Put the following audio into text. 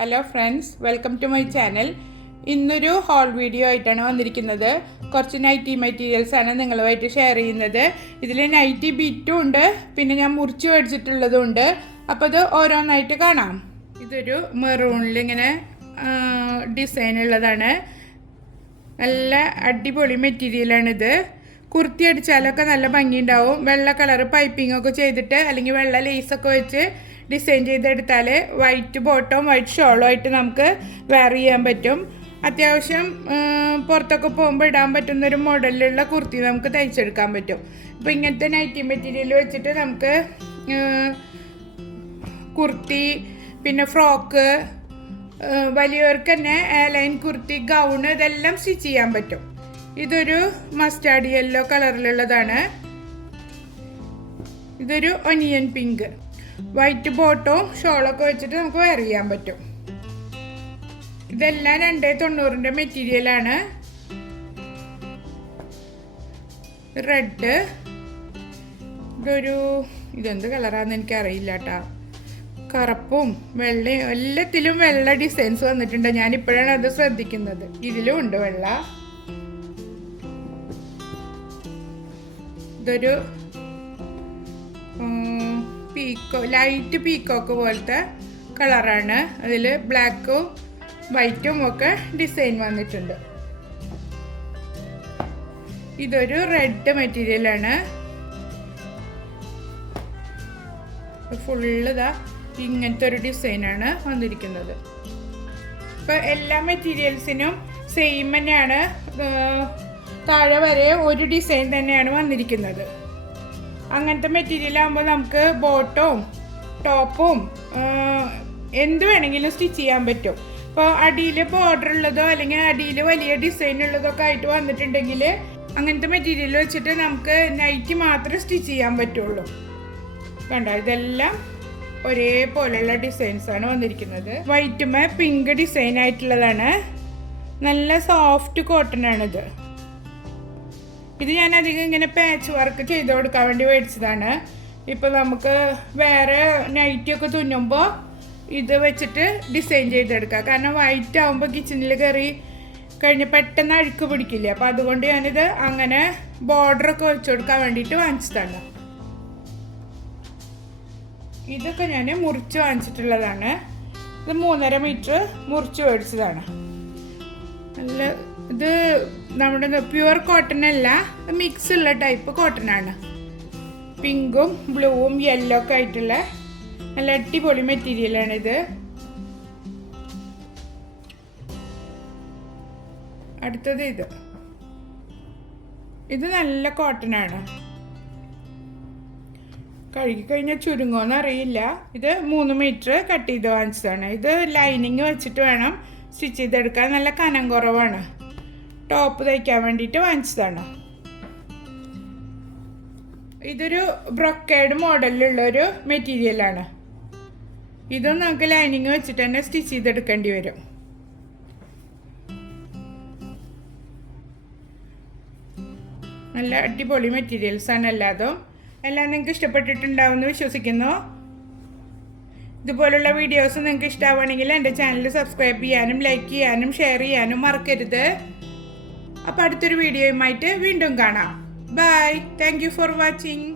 Hello friends, welcome to my channel. ഇന്നൊരു haul video ആയിട്ടാണ് വന്നിരിക്കുന്നത്. കുറച്ച് നൈറ്റി മെറ്റീരിയൽസാണ് നിങ്ങളുമായിട്ട് ഷെയർ ചെയ്യുന്നത്. ഇതിൽ നൈറ്റി ബിറ്റും ഉണ്ട്, പിന്നെ ഞാൻ മുറിച്ച് മേടിച്ചിട്ടുള്ളതും ഉണ്ട്. അപ്പോൾ അത് ഓരോന്നായിട്ട് കാണാം. ഇതൊരു മെറൂണിൽ ഇങ്ങനെ ഡിസൈൻ ഉള്ളതാണ്. നല്ല അടിപൊളി മെറ്റീരിയലാണിത്. കുർത്തി അടിച്ചാലൊക്കെ നല്ല ഭംഗിയുണ്ടാവും. വെള്ള കളർ പൈപ്പിങ്ങൊക്കെ ചെയ്തിട്ട് അല്ലെങ്കിൽ വെള്ള ലേസൊക്കെ വെച്ച് ഡിസൈൻ ചെയ്തെടുത്താൽ വൈറ്റ് ബോട്ടവും വൈറ്റ് ഷോളും ആയിട്ട് നമുക്ക് വെയർ ചെയ്യാൻ പറ്റും. അത്യാവശ്യം പുറത്തൊക്കെ പോകുമ്പോൾ ഇടാൻ പറ്റുന്നൊരു മോഡലിലുള്ള കുർത്തി നമുക്ക് തയ്ച്ചെടുക്കാൻ പറ്റും. ഇപ്പോൾ ഇങ്ങനത്തെ നൈറ്റി മെറ്റീരിയൽ വെച്ചിട്ട് നമുക്ക് കുർത്തി, പിന്നെ ഫ്രോക്ക്, വലിയവർക്ക് തന്നെ ലൈൻ കുർത്തി, ഗൗണ് ഇതെല്ലാം സ്റ്റിച്ച് ചെയ്യാൻ പറ്റും. ഇതൊരു മസ്റ്റാർഡ് യെല്ലോ കളറിലുള്ളതാണ്. ഇതൊരു ഒനിയൻ പിങ്ക്, വൈറ്റ് ബോട്ടവും ഷോളൊക്കെ വെച്ചിട്ട് നമുക്ക് വെയർ ചെയ്യാൻ പറ്റും. ഇതെല്ലാം 290 മെറ്റീരിയലാണ്. റെഡ്, ഇതെന്ത് കളറാന്ന് എനിക്കറിയില്ല കേട്ടോ. കറുപ്പും വെള്ളയും എല്ലാത്തിലും വെള്ള ഡിസൈൻസ് വന്നിട്ടുണ്ട്. ഞാനിപ്പോഴാണ് അത് ശ്രദ്ധിക്കുന്നത്. ഇതിലും ഉണ്ട് വെള്ള. ഇതൊരു ലൈറ്റ് പീക്കോക്ക് പോലത്തെ കളറാണ്. അതിൽ ബ്ലാക്കും വൈറ്റും ഒക്കെ ഡിസൈൻ വന്നിട്ടുണ്ട്. ഇതൊരു റെഡ് മെറ്റീരിയലാണ്. ഫുള്ളിതാ ഇങ്ങനത്തെ ഒരു ഡിസൈനാണ് വന്നിരിക്കുന്നത്. ഇപ്പോൾ എല്ലാ മെറ്റീരിയൽസിനും സെയിം തന്നെയാണ്. താഴെ വരെ ഒരു ഡിസൈൻ തന്നെയാണ് വന്നിരിക്കുന്നത്. അങ്ങനത്തെ മെറ്റീരിയൽ ആകുമ്പോൾ നമുക്ക് ബോട്ടവും ടോപ്പും എന്ത് വേണമെങ്കിലും സ്റ്റിച്ച് ചെയ്യാൻ പറ്റും. ഇപ്പോൾ അടിയിൽ ബോർഡർ ഉള്ളതോ അല്ലെങ്കിൽ അടിയിൽ വലിയ ഡിസൈൻ ഉള്ളതൊക്കെ ആയിട്ട് വന്നിട്ടുണ്ടെങ്കിൽ അങ്ങനത്തെ മെറ്റീരിയൽ വെച്ചിട്ട് നമുക്ക് നൈറ്റി മാത്രമേ സ്റ്റിച്ച് ചെയ്യാൻ പറ്റുള്ളൂ. കണ്ടോ, ഇതെല്ലാം ഒരേപോലെയുള്ള ഡിസൈൻസാണ് വന്നിരിക്കുന്നത്. വൈറ്റുമേ പിങ്ക് ഡിസൈൻ ആയിട്ടുള്ളതാണ്. നല്ല സോഫ്റ്റ് കോട്ടൺ ആണിത്. ഇത് ഞാൻ അധികം ഇങ്ങനെ പാച്ച് വർക്ക് ചെയ്ത് കൊടുക്കാൻ വേണ്ടി മേടിച്ചതാണ്. ഇപ്പോൾ നമുക്ക് വേറെ നൈറ്റിയൊക്കെ തുന്നുമ്പോൾ ഇത് വെച്ചിട്ട് ഡിസൈൻ ചെയ്തെടുക്കാം. കാരണം വൈറ്റ് ആകുമ്പോൾ കിച്ചണിൽ കയറി കഴിഞ്ഞ് പെട്ടെന്ന് അഴുക്ക് പിടിക്കില്ല. അപ്പോൾ അതുകൊണ്ട് ഞാനിത് അങ്ങനെ ബോർഡറൊക്കെ വെച്ച് കൊടുക്കാൻ വേണ്ടിയിട്ട് വാങ്ങിച്ചതാണ്. ഇതൊക്കെ ഞാൻ മുറിച്ച് വാങ്ങിച്ചിട്ടുള്ളതാണ്. ഇത് 3.5 മീറ്റർ മുറിച്ച് മേടിച്ചതാണ്. നല്ല ഇത് നമ്മുടെ പ്യുവർ കോട്ടൺ അല്ല, മിക്സ് ഉള്ള ടൈപ്പ് കോട്ടൺ ആണ്. പിങ്കും ബ്ലൂവും യെല്ലോ ഒക്കെ ആയിട്ടുള്ള നല്ല അടിപൊളി മെറ്റീരിയലാണിത്. അടുത്തത് ഇത് നല്ല കോട്ടൺ ആണ്. കഴുകിക്കഴിഞ്ഞാൽ ചുരുങ്ങോന്ന് അറിയില്ല. ഇത് 3 മീറ്റർ കട്ട് ചെയ്ത് വാങ്ങിച്ചതാണ്. ഇത് ലൈനിങ് വെച്ചിട്ട് വേണം സ്റ്റിച്ച് ചെയ്തെടുക്കാൻ. നല്ല കനം കുറവാണ്. ടോപ്പ് തയ്ക്കാൻ വേണ്ടിയിട്ട് വാങ്ങിച്ചതാണ്. ഇതൊരു ബ്രൊക്കേഡ് മോഡലിലുള്ളൊരു മെറ്റീരിയലാണ്. ഇതും നമുക്ക് ലൈനിങ് വെച്ചിട്ട് തന്നെ സ്റ്റിച്ച് ചെയ്തെടുക്കേണ്ടി വരും. നല്ല അടിപൊളി മെറ്റീരിയൽസാണ് എല്ലാതും. എല്ലാം നിങ്ങൾക്ക് ഇഷ്ടപ്പെട്ടിട്ടുണ്ടാവുമെന്ന് വിശ്വസിക്കുന്നു. ഇതുപോലുള്ള വീഡിയോസ് നിങ്ങൾക്ക് ഇഷ്ടമാവുകയാണെങ്കിൽ എൻ്റെ ചാനൽ സബ്സ്ക്രൈബ് ചെയ്യാനും ലൈക്ക് ചെയ്യാനും ഷെയർ ചെയ്യാനും മറക്കരുത്. അപ്പോൾ അടുത്തൊരു വീഡിയോയുമായിട്ട് വീണ്ടും കാണാം. Bye. Thank you for watching.